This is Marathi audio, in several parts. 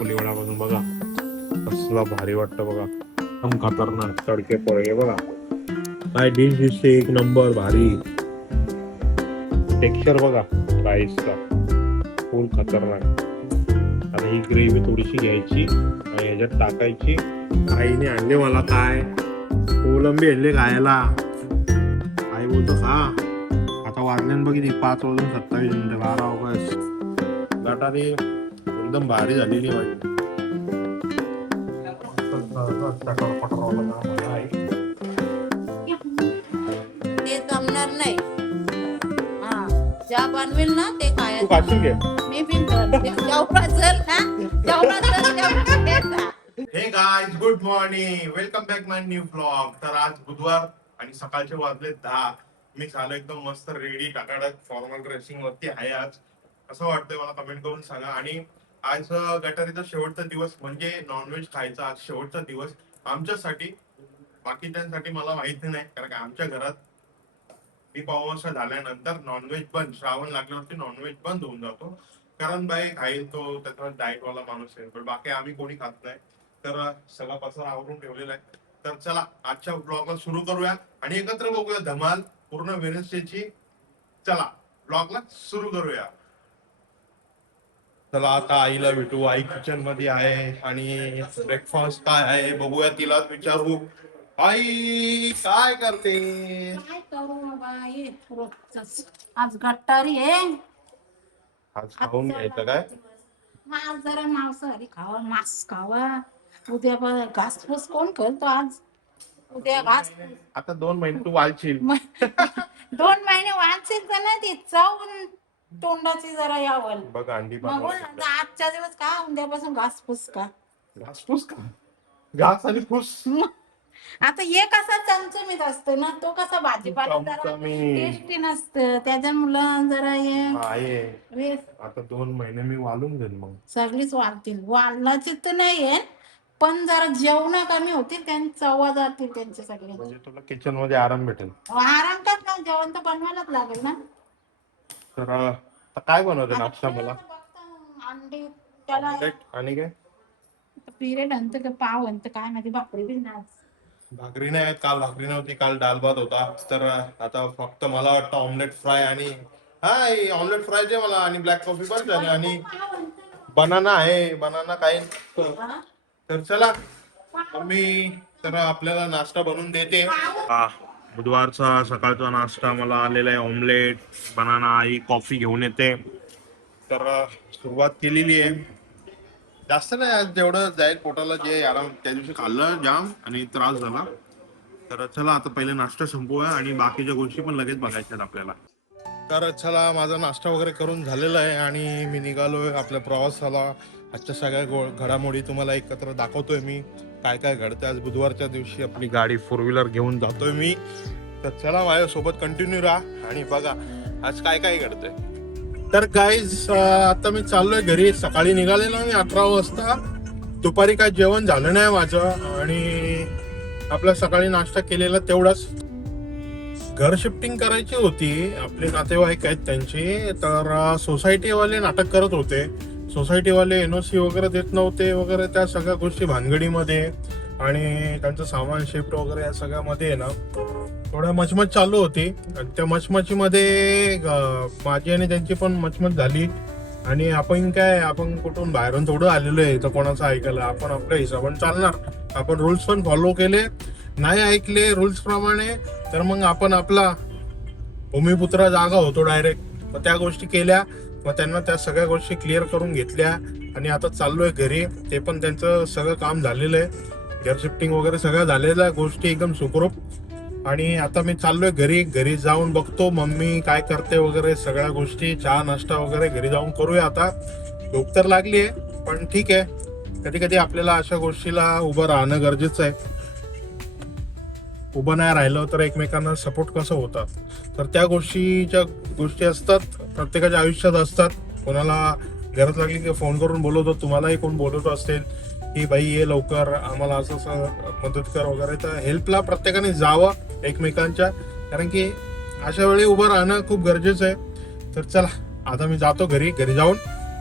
दाखवली वेळापासून बघा कसला भारी वाटतं बघा, एकदम खतरनाक तडके पोहे बघा. काय डिश दिसते एक नंबर भारी. टेक्स्चर बघा राईसचा फुल खतरनाक. आता ही ग्रेव्ही थोडीशी घ्यायची आणि ह्याच्यात टाकायची. आईने आणले मला काय कोलंबी आणले खायला. आई बोलतो खा. आता वाजल्यान बघितली 5:27 12 ऑगस्ट. गटारी एकदम भारी झालेली माझी. ते जमणार नाही. हा ज्या बनवेल ना ते काय तू खाशील घे. मी पण बनते. जेवढा जर ना जेवढा जर तेवढा घ्यायचा. Hey guys good morning, welcome back my new blog. तर आज बुधवार आणि सकाळचे वाजले 10. मी झालो एकदम मस्त रेडी टाकाटाक फॉर्मल ड्रेसिंग वरती आहे आज. असं वाटतंय मला कमेंट करून सांगा. आणि आज गटारीचा शेवटचा दिवस म्हणजे नॉनव्हेज खायचा आज शेवटचा दिवस आमच्यासाठी. बाकीच्यांसाठी मला माहिती नाही, कारण आमच्या घरात दीपावली झाल्यानंतर नॉनव्हेज बंद. श्रावण लागल्यावरती नॉनव्हेज बंद होऊन जातो, कारण बाई खाईल तो त्याचा डाएट वाला माणूस आहे. पण बाकी आम्ही कोणी खात नाही. तर सगळा पसारा आवरून ठेवलेला आहे. तर चला आजच्या ब्लॉगला सुरू करूया आणि एकत्र बघूया धमाल पूर्ण वेनसडेची. चला ब्लॉगला सुरू करूया. चला आता आईला भेटू. आई किचन मध्ये आहे आणि ब्रेकफास्ट काय आहे बघूया, तिलाच विचारू. आई काय करते? काय करू बाबा, हे रोजचंच. आज गट्टारी आहे. आज खाऊन घ्यायचं काय? आज जरा मांसाहारी खावा, मांस खावा. उद्या घासपूस कोण करतो आज? उद्या घास आता 2 महिने तू वालशील. 2 महिने वांचील तर ना ती चव तोंडाची जरा यावल. बघ अंडी मग आजच्या दिवस का उद्यापासून घासपूस का? घास फूस का? घास आणि फूस. आता हे कसा चमचमीत असतो ना, तो कसा भाजीपाला जरा टेस्टी नसतं. त्याच्या मुलं जरा हे आता 2 महिने मी वालून घेईन. मग सगळीच वालतील. वालाची तर नाहीये, पण जरा जेवण कमी होतील, त्यांनी चवा जातील त्यांचे सगळे. म्हणजे तुला किचन मध्ये आराम भेटेल. आराम का ना, जेवण तर बनवायलाच लागेल ना. तर आता काय बनवते नाश्ता मला? अंडी त्याला ऑमलेट आणि काय पिरियड अंत का पाव अंत काय माहिती. भाकरी बी ना भाकरी नाही आहेत. काल भाकरी नव्हती, काल डाल भात होता. तर आता फक्त मला वाटतं ऑमलेट फ्राय आणि हाय ऑमलेट फ्राय दे मला आणि ब्लॅक कॉफी पण झाली आणि बनाना आहे. बनाना काही नसतं. तर चला मम्मी तर आपल्याला नाश्ता बनवून देते. बुधवारचा सकाळचा नाश्ता मला आलेला आहे ऑमलेट बनाना. आई कॉफी घेऊन येते. तर सुरुवात केलेली आहे. जास्त नाही आज, जेवढं जाईल पोटाला. जे आराम त्या दिवशी खाल्लं जाम आणि त्रास झाला. तर चला आता पहिले नाश्ता संपवूया आणि बाकीच्या गोष्टी पण लगेच बघायच्या आपल्याला. तर चला माझा नाश्ता वगैरे करून झालेला आहे आणि मी निघालोय आपल्या प्रवासाला. आजच्या सगळ्या घडामोडी तुम्हाला एकत्र दाखवतोय मी, काय काय घडतं आज बुधवारच्या दिवशी. आपली गाडी 4 व्हीलर घेऊन जातोय मी. तर चला माझ्यासोबत कंटिन्यू राहा आणि बघा आज काय काय घडतंय. तर गाईज आता मी चाललोय घरी. सकाळी निघालेलो मी 11 वाजता. दुपारी काय जेवण झालं नाही माझं आणि आपला सकाळी नाश्ता केलेला तेवढाच. घर शिफ्टिंग करायची होती, आपले नातेवाईक आहेत त्यांची. तर सोसायटीवाले नाटक करत होते. सोसायटीवाले NOC वगैरे देत नव्हते वगैरे, त्या सगळ्या गोष्टी भानगडीमध्ये आणि त्यांचं सामान शिफ्ट वगैरे या सगळ्यामध्ये आहे ना थोडं मचमच चालू होती. आणि त्या मचमचीमध्ये माझी आणि त्यांची पण मचमच झाली. आणि आपण कुठून बाहेरून थोडं आलेलो आहे तर कोणाचं ऐकायला. आपण आपल्या हिशोबाने चालणार. आपण रूल्स पण फॉलो केले. नाही ऐकले रूल्स प्रमाणे तर मग आपण आपला भूमिपुत्रा जागा होतो डायरेक्ट. मग त्या गोष्टी केल्या. मग त्यांना त्या सगळ्या गोष्टी क्लिअर करून घेतल्या आणि आता चाललोय घरी. ते पण त्यांचं सगळं काम झालेलं आहे. घर शिफ्टिंग वगैरे सगळं झालेलं आहे, गोष्टी एकदम सुखरूप. आणि आता मी चाललोय घरी जाऊन बघतो मम्मी काय करते वगैरे सगळ्या गोष्टी. चहा नाश्ता वगैरे घरी जाऊन करूया. आता भूक तर लागली आहे, पण ठीक आहे. कधी कधी आपल्याला अशा गोष्टीला उभं राहणं गरजेचं आहे. उभं नाही राहिलं तर एकमेकांना सपोर्ट कसं होतात. तर त्या गोष्टी असतात, प्रत्येकाच्या आयुष्यात असतात. कोणाला गरज लागली की फोन करून बोलवतो. तुम्हालाही कोण बोलवत असेल की बाई ये लवकर, आम्हाला असं मदत कर वगैरे. तर हेल्पला प्रत्येकाने जावं एकमेकांच्या, कारण की अशा वेळी उभं राहणं खूप गरजेचं आहे. तर चला आता मी जातो घरी जाऊन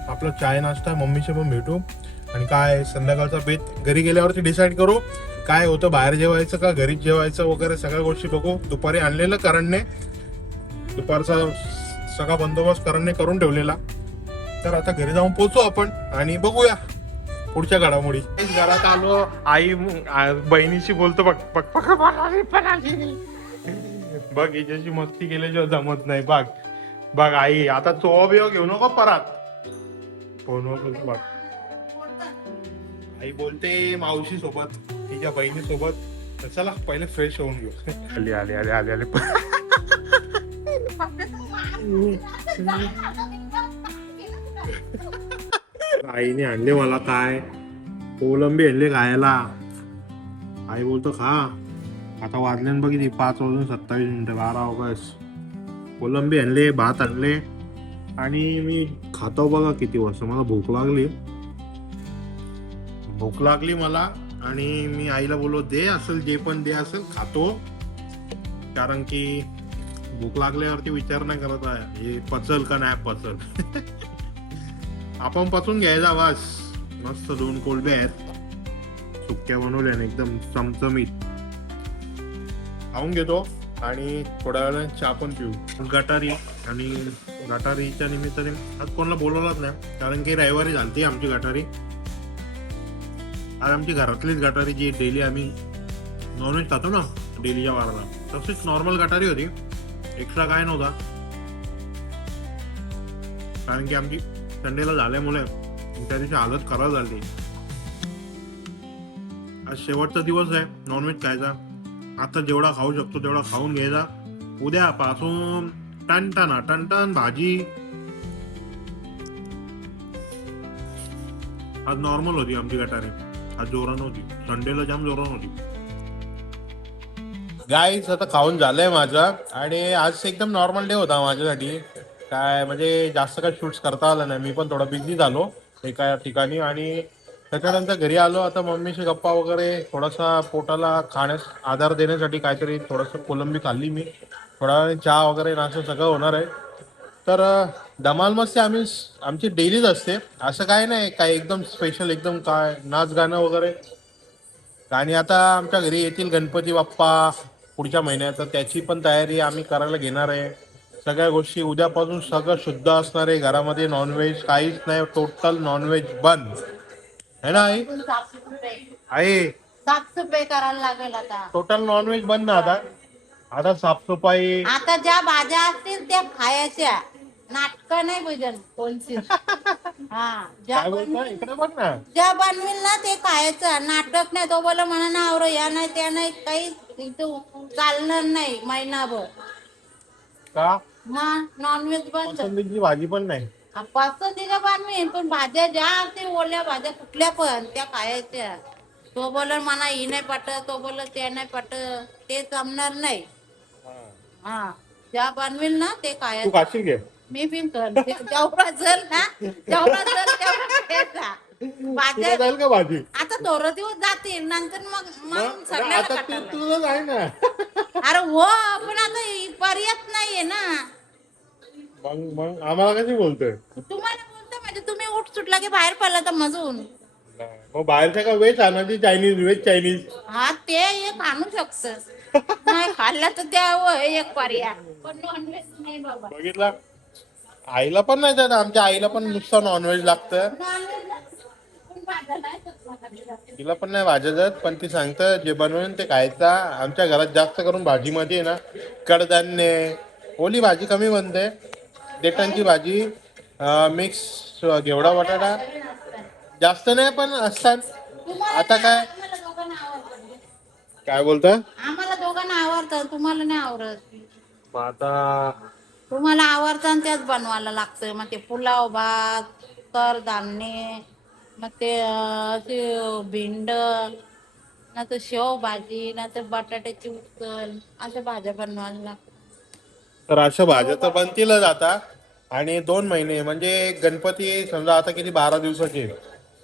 आपलं चाय नाश्ता मम्मीशी पण भेटू आणि काय संध्याकाळचा बेत घरी गेल्यावरती डिसाईड करू काय होतं, बाहेर जेवायचं का घरीच जेवायचं वगैरे सगळ्या गोष्टी बघू. दुपारी आणलेलं करणने, दुपारचा सगळा बंदोबस्त करणने करून ठेवलेला. तर आता घरी जाऊन पोहोचू आपण आणि बघूया पुढच्या घडामोडी. घरात आलो, आई बहिणीशी बोलतो, बघ बघ बघ बघ हिच्याशी मस्ती केल्याशिवाय जमत नाही. बघ बघ आई आता चोवा बिवा घेऊ नको परत फोनवर बोलतो. बघ आई बोलते मावशी सोबत, तिच्या बहिणी सोबत. तर चला पहिले फ्रेश होऊन घेऊ. आले आले आले आले आले आईने आणले मला काय कोलंबी आणले खायला. आई बोलतो खा. आता वाजले बघ 5:27 12 ऑगस्ट. कोलंबी आणले, भात आणले आणि मी खातो बघा किती वाजता. मला भूक लागली मला आणि मी आईला बोललो दे असेल जे पण दे असेल खातो, कारण की भूक लागल्यावरती विचार नाही करत आहे हे पचल का नाही पचल. आपण पचून घ्यायचा वास. मस्त 2 कोलबे आहेत सुक्या बनवल्याने एकदम चमचमीत. खाऊन घेतो आणि थोड्या वेळाने चहा पण पिऊ. गटारी आणि गटारीच्या निमित्ताने आज कोणाला बोलवलंच नाही, कारण की रविवारी झालती आमची गटारी. आज आमची घरातलीच गटारी जी डेली आम्ही नॉनव्हेज खातो ना डेलीच्या वाराला, तशीच नॉर्मल गटारी होती, एक्स्ट्रा काय नव्हता. कारण की आमची संडेला झाल्यामुळे त्या दिवशी हालत खराब झाली. आज शेवटचा दिवस आहे नॉनव्हेज खायचा. आता जेवढा खाऊ शकतो तेवढा खाऊन घ्यायचा. उद्यापासून टन भाजी. आज नॉर्मल होती आमची गटारी, आज जोरान होती. संडेला जाम जोरान होती. गाईस आता खाऊन झालंय माझं आणि आज एकदम नॉर्मल डे होता माझ्यासाठी. काय म्हणजे जास्त काय शूट्स करता आलं नाही. मी पण थोडा बिझी झालो एका ठिकाणी आणि त्याच्यानंतर घरी आलो. आता मम्मीशी गप्पा वगैरे, थोडासा पोटाला खाण्यास आधार देण्यासाठी काहीतरी थोडंसं कोलंबी खाल्ली मी. थोडा वेळ चहा वगैरे नाश्ता सगळं होणार आहे. तर धमाल मस्ती आमची डेलीच असते. असं काय नाही काय एकदम स्पेशल एकदम काय नाच गाणं वगैरे. आणि आता आमच्या घरी येतील गणपती बाप्पा पुढच्या महिन्यात, तर त्याची पण तयारी आम्ही करायला घेणार आहे. सगळ्या गोष्टी उद्यापासून सगळं शुद्ध असणार आहे. घरामध्ये नॉनव्हेज काहीच नाही, टोटल नॉनव्हेज बंद है ना आई? आई साफसफाई करायला लागेल आता. टोटल नॉनव्हेज बंद ना आता. आता साफसफाई. आता ज्या भाज्या असतील त्या खायच्या, नाटक नाही भजन कोणची. हा ज्या काय बोलतो इकडे बघ ना. ज्या बनविल ना ते खायचं, नाटक नाही. तो बोला म्हणा ना आवर या नाही त्या नाही, काही इथं चालणार नाही महिनाभर. का मग नॉनव्हेज बंद. कोथिंबीरची भाजी पण नाही. पसंतीला बनवीन, पण भाज्या ज्या असतील ओल्या भाज्या कुठल्या पण त्या खायच्या. तो बोला म्हणा ही नाही पटत, तो बोला ते नाही पटत, ते जमणार नाही. हा ज्या बनवेल ना ते तू खायचं. खाशील घे. मी पण कर जेवढा जल ना जेवढा जल तेवढा खायचा. तुला भाज्या जाईल का भाजी? आता थोडं दिवस जातील, नंतर मग मग सगळ्याला आता खातात. तुझं आहे ना. अरे हो, पण आता पर्याय नाहीये ना. मग आम्हाला कशी बोलतोय? तुम्हाला बोलतो म्हणजे तुम्ही उठ सुटला की बाहेर पडला तर मजून. मग बाहेरच्या का व्हेज आणायची चायनीज, व्हेज चायनीज. हा ते एक आणू शकत नाही, खाल्ला तर द्यावं हे एक पर्याय, पण नॉनव्हेज नाही बाबा. बघितला आईला पण नाही जात. आमच्या आईला पण नुसतं नॉनव्हेज लागतं. तिला पण नाही भाज्या जात, पण ती सांगतं जे बनवून ते खायचा. आमच्या घरात जास्त करून भाजीमध्ये आहे ना कडधान्य, ओली भाजी कमी बनते. देठांची भाजी, मिक्स घेवडा बटाटा जास्त नाही पण असतात. आता काय काय बोलता? आम्हाला दोघांना आवडतं, तुम्हाला नाही आवडत. मग आता तुम्हाला आवडतं आणि त्याच बनवायला लागतं. मग ते पुलाव भात, कडधान्य, मग ते भिंड, ना तर शेव भाजी, ना तर बटाट्याची उसळ, अशा भाज्या बनवायला लागतात. तर अशा भाज्या तर बनतीलच आता. आणि 2 महिने म्हणजे गणपती समजा आता किती 12 दिवसाचे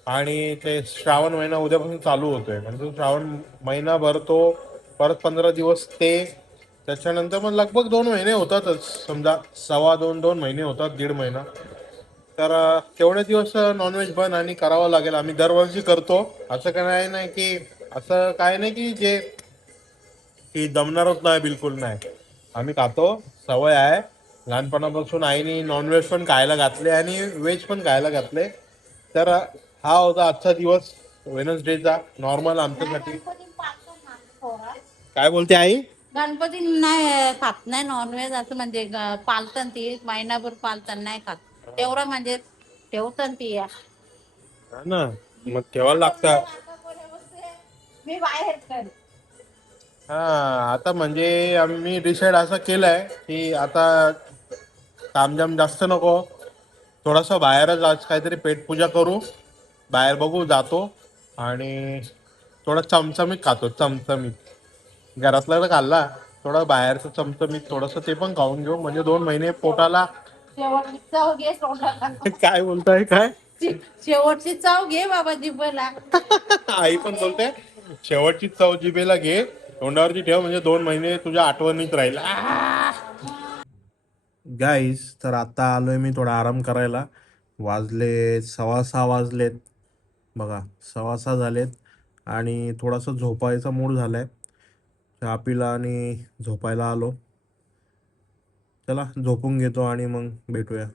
आणि ते श्रावण महिना उद्यापासून चालू होतोय. म्हणजे श्रावण महिना भरतो, परत 15 दिवस ते, त्याच्यानंतर मग लगभग 2 महिने होतातच. समजा 2.25 महिने होतात, 1.5 महिना. तर तेवढे दिवस नॉनव्हेज बंद आणि करावं लागेल. आम्ही दरवर्षी करतो. असं काय नाही की असं काय नाही की जमणारच नाही, बिलकुल नाही. आम्ही खातो, सवय आहे. लहानपणापासून आईने नॉनव्हेज पण खायला घातले आणि व्हेज पण खायला घातले. तर हा होता आजचा दिवस वेनसडेचा नॉर्मल आमच्यासाठी. काय बोलते आई? गणपती नाही खात नाही नॉनव्हेज, असं म्हणजे पालतात ती महिनाभर पालतात नाही खात. तेवढं म्हणजे ठेवतात ती या. हा ना, मग ठेवायला लागतं. मी बाहेर कर. हा, आता म्हणजे आम्ही डिसाईड असं केलंय की आता तामझाम जास्त नको, थोडासा बाहेरच आज काहीतरी पेटपूजा करू. बाहेर बघू जातो आणि थोडा चमचमीत खातो, चमचमीत. घरातला तर खाल्ला, थोडा बाहेरचं चमचमीत थोडस ते पण खाऊन घेऊ, म्हणजे 2 महिने पोटाला. शेवटची चव घे तोंडाला. काय बोलताय काय? शेवटची चव घे बाबा जिभेला. आई पण बोलते शेवटची चव जिभेला घे, तोंडावरती ठेव, म्हणजे 2 महिने तुझ्या आठवणीत राहील. गाईस, तर आता आलोय मी थोडा आराम करायला. वाजले 6:15 वाजलेत बघा, 6:15 झालेत आणि थोडासा झोपायचा मूड झालाय. चहा पिला आणि झोपायला आलो. चला झोपून घेतो आणि मग भेटूया.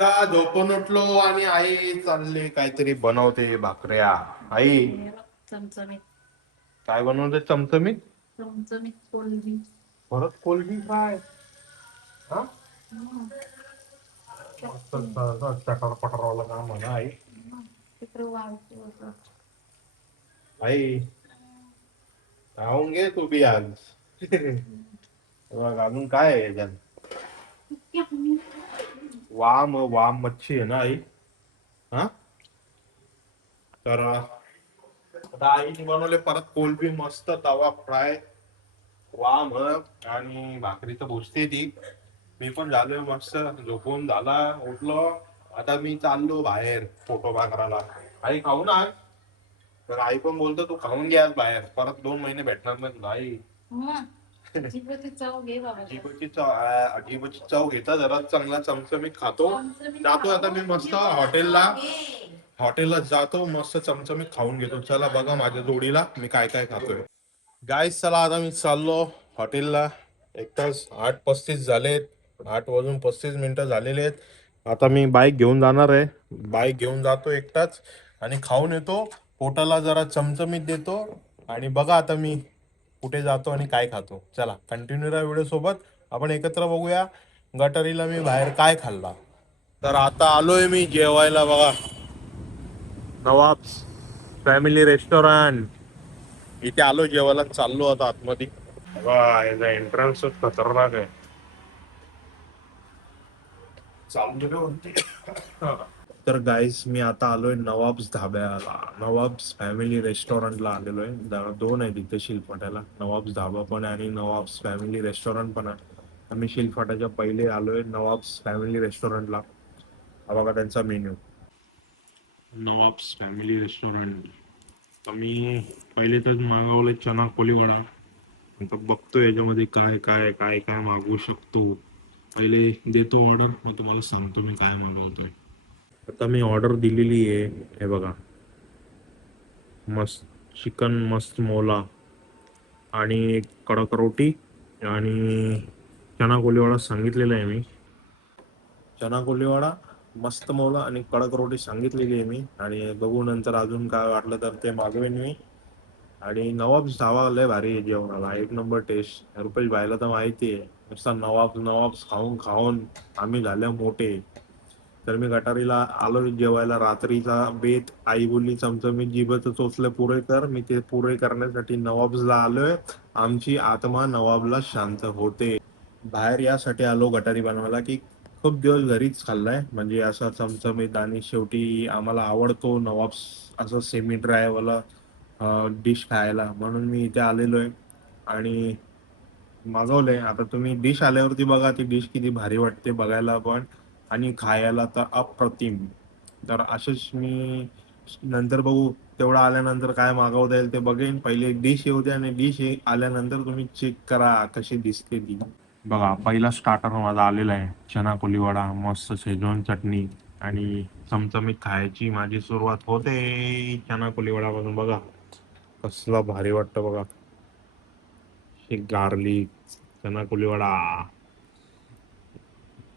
का झोपून उठलो आणि आई चालले काहीतरी बनवते भाकऱ्या. आई चमचमीत. काय बनवते? चमचमीत. चमचमीत कोलबी. परत कोलबी काय? हा, मस्त चटर पटरवाला काम म्हणा आई. तिकडे वाळते होतं. आई खाऊन घे तू बी आज. बघ अजून काय आहे याच्यात? वाम वाम मच्छी आहे ना आई? हा, तर आता आईने बनवले परत कोलबी, मस्त तवा फ्राय. वाम आणि भाकरी तर भुजते ती. मी पण झालोय मस्त, झोपून झाला, उठलो. आता मी चाललो बाहेर फोटो करायला. आई खाऊ ना आज? तर आई पण बोलतो तू खाऊन घे आज बाहेर, परत 2 महिने भेटणार नाही तुला आई. जिभेची चव घे बाबा. जिभेची चव घेता जरा चांगला चमचमीत खातो. जातो आता मी मस्त हॉटेलला जातो, मस्त चमचमीत खाऊन घेतो. चला बघा माझ्या जोडीला मी काय काय खातोय. गाईस चला आता मी चाललो हॉटेलला. एक तास 8:35 झालेत, 8:35 झालेले आहेत. आता मी बाईक घेऊन जाणार आहे. बाईक घेऊन जातो एकटाच आणि खाऊन येतो. पोटाला जरा चमचमीत देतो आणि बघा आता मी कुठे जातो आणि काय खातो. चला कंटिन्यू राहा व्हिडिओ सोबत, आपण एकत्र बघूया गटारीला मी बाहेर काय खाल्ला. तर आता आलोय मी जेवायला बघा, नवाब्स फॅमिली रेस्टॉरंट. इथे आलो जेवायला, चाललो आता आतमध्ये. याचा एंट्रन्सच खतरनाक आहे. तर गाईस मी आता आलोय नवाब्स धाब्याला, नवाब्स फॅमिली रेस्टॉरंटला आलेलो आहे. दोन आहे तिथे शिलफाट्याला, नवाब्स धाबा पण आहे आणि नवाब्स फॅमिली रेस्टॉरंट पण आहे. आम्ही शिलफाट्याच्या पहिले आलोय नवाब्स फॅमिली रेस्टॉरंटला. हा बघा त्यांचा मेन्यू, नवाब्स फॅमिली रेस्टॉरंट. तर मी पहिले तर मागवले चना कोलीवाडा. आता बघतो याच्यामध्ये काय काय काय काय मागवू शकतो. पहिले देतो ऑर्डर, मग तुम्हाला सांगतो मी काय मागवतोय. आता मी ऑर्डर दिलेली आहे, हे बघा, मस्त चिकन मस्त मोला आणि एक कडक रोटी आणि चना कोलीवाडा सांगितलेला आहे मी. चना कोलीवाडा मस्त मोला आणि कडक रोटी सांगितलेली आहे मी. आणि बघू नंतर अजून काय वाटलं तर ते मागवेन मी. आणि नवाब्स धावा लय भारी आहे जेवणाला, 1 नंबर टेस्ट. रुपेश भाईला तर माहिती आहे, नुसता नवाब्स नवाब्स खाऊन खाऊन आम्ही झाले मोठे. तर मी गटारीला आलो जेवायला. रात्रीचा बेत आई बोलली चमचमीत जिभेचं चोचले पुरे कर, मी ते पुरे करण्यासाठी नवाब्सला आलोय. आमची आत्मा नवाबला शांत होते. बाहेर यासाठी आलो गटारी बनवायला की खूप दिवस घरीच खाल्लाय, म्हणजे असा चमचमीत. आणि शेवटी आम्हाला आवडतो नवाब्स असं सेमी ड्रायवाला डिश खायला, म्हणून मी इथे आलेलो आहे आणि मागवलंय. आता तुम्ही डिश आल्यावरती बघा ती डिश किती भारी वाटते बघायला पण आणि खायला तर अप्रतिम. तर असेच मी नंतर बघू, तेवढं आल्यानंतर काय मागवता येईल ते बघेन. पहिले डिश येऊ द्या आणि डिश आल्यानंतर तुम्ही चेक करा कशी दिसते ती. बघा पहिला स्टार्टर माझा आलेला आहे, चना कोलीवाडा, मस्त शेजवान चटणी आणि चमचमीत खायची माझी सुरुवात होते चना कोलीवाडापासून. बघा कसला भारी वाटतं बघा, गार्लिक चना कोलीवाडा.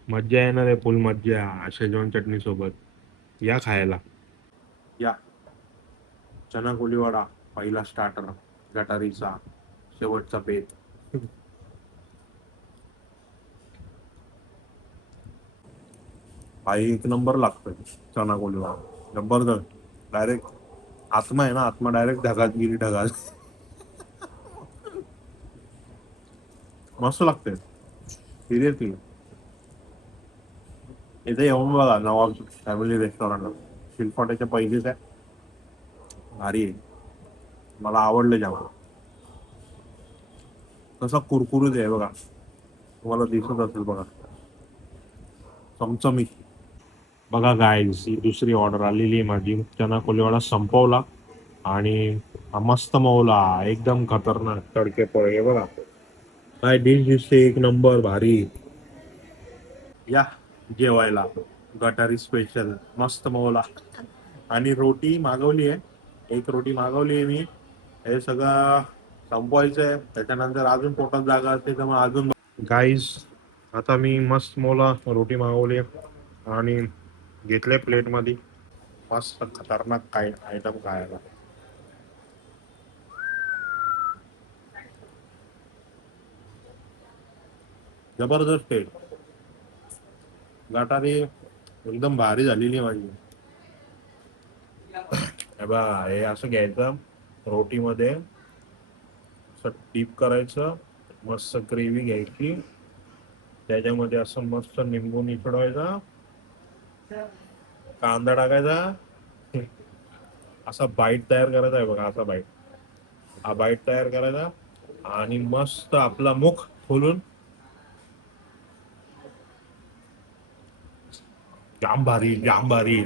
मज्जा येणार आहे, फुल मज्जा शेजवान चटणी सोबत. या खायला या. चना कोलीवाडा पहिला स्टार्टर, गटारीचा शेवटचा बेत. भाई एक नंबर लागतोय चना कोलीवाडा, जबरदस्त. डायरेक्ट आत्मा आहे ना, आत्मा डायरेक्ट ढगात गेली, ढगात. मस्त लागते सिरियसली. इथे येऊन बघा, नवाब फॅमिली रेस्टॉरंट शिलफाट्याच्या पहिलीच आहे, भारी आहे, मला आवडलं जाम. कसा कुरकुरीत आहे बघा, तुम्हाला दिसत असेल बघा, चमचमीत. बघा गाईज, ही दुसरी ऑर्डर आलेली आहे माझी. चना कोलीवाडा संपवला आणि हा मस्त मौला एकदम खतरनाक तडके पोहे. बघा काय डिश दिसते, एक नंबर भारी. या जेवायला गटारी स्पेशल मस्त मौला. आणि रोटी मागवली आहे, एक रोटी मागवली आहे मी. हे सगळं संपवायचं आहे, त्याच्यानंतर अजून पोटात जागा असते त्यामुळे अजून. गाईज आता मी मस्त मौला रोटी मागवली आणि घेतले प्लेट मध्ये. मस्त खतरनाक काय आयटम खायला. जबरदस्त टेस्ट, गटारी एकदम भारी झालेली माझी. हे असं घ्यायचं, रोटीमध्ये असं डीप करायचं, मस्त ग्रेव्ही घ्यायची, त्याच्यामध्ये असं मस्त निंबू निचडवायचा, कांदा टाकायचा, असा बाईट तयार करायचा आहे बघा, असा बाईट, हा बाईट तयार करायचा आणि मस्त आपला मुख खोलून. जाम भारी, जाम भारी.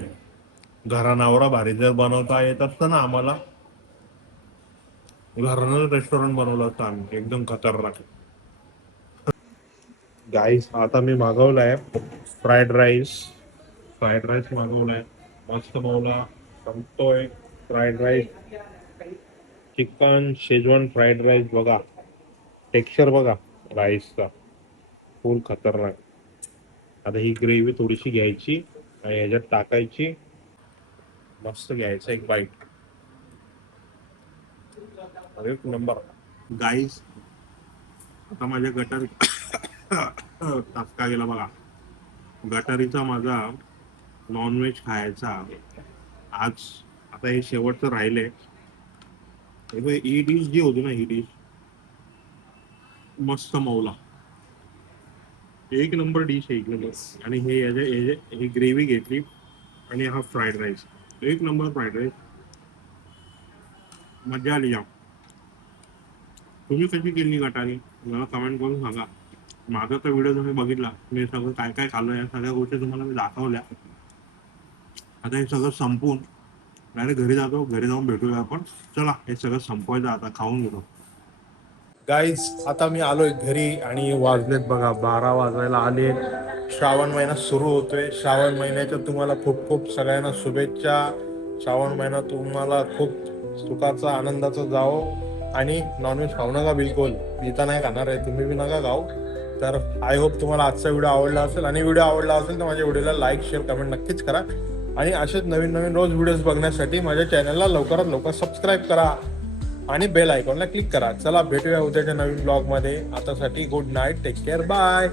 घरानावरा भारी जर बनवता येत असतं ना आम्हाला, घरानं रेस्टॉरंट बनवलं असतं आम्ही, एकदम खतरनाक. गाईस आता मी मागवलाय फ्राईड राईस. फ्राईड राईस मागवलाय, मस्त मावला संपतोय. Fried rice, chicken schezwan fried rice. बघा टेक्स्चर बघा राईसचा, फुल खतरनाक. आता ही ग्रेव्ही थोडीशी घ्यायची आणि ह्याच्यात टाकायची, मस्त घ्यायचं एक बाईट, एक नंबर. गाईस आता माझ्या गटारी टाचका गेला बघा. गटारीचा माझा नॉनव्हेज खायचा आज आता हे शेवटचं राहिले. ही डिश जी होती ना, ही डिश मस्त मौला, एक नंबर डिश आहे, एक नंबर. आणि ही ग्रेव्ही घेतली आणि हा फ्राईड राईस, एक नंबर फ्राईड राईस, मजा आली जाम. तुम्ही कशी केली गटारी मला कमेंट करून सांगा. माझा तर व्हिडिओ तुम्ही बघितला, मी सगळं काय काय खाल्लं या सगळ्या गोष्टी तुम्हाला मी दाखवल्या. आता हे सगळं संपवून डायरेक्ट घरी जातो, घरी जाऊन भेटूया आपण. चला हे सगळं संपवायचं, आता खाऊन घेतो. गाईज आता मी आलोय घरी आणि वाजलेत बघा 12 वाजायला आले. श्रावण महिना सुरू होतोय, श्रावण महिन्याच्या तुम्हाला खूप खूप सगळ्यांना शुभेच्छा. श्रावण महिना तुम्हाला खूप सुखाचा आनंदाचा जाओ. आणि नॉनव्हेज खाऊ नका बिलकुल, मी तर नाही खाणार आहे, तुम्ही बी नका खाऊ. तर आय होप तुम्हाला आजचा व्हिडिओ आवडला असेल, आणि व्हिडिओ आवडला असेल तर माझ्या व्हिडिओला लाईक शेअर कमेंट नक्कीच करा. आणि असेच नवीन नवीन रोज व्हिडिओज बघण्यासाठी माझ्या चॅनलला लवकरात लवकर सबस्क्राईब करा आणि बेल आयकॉनला क्लिक करा. चला भेटूया उद्याच्या नवीन ब्लॉगमध्ये. आतासाठी good night, take care, bye.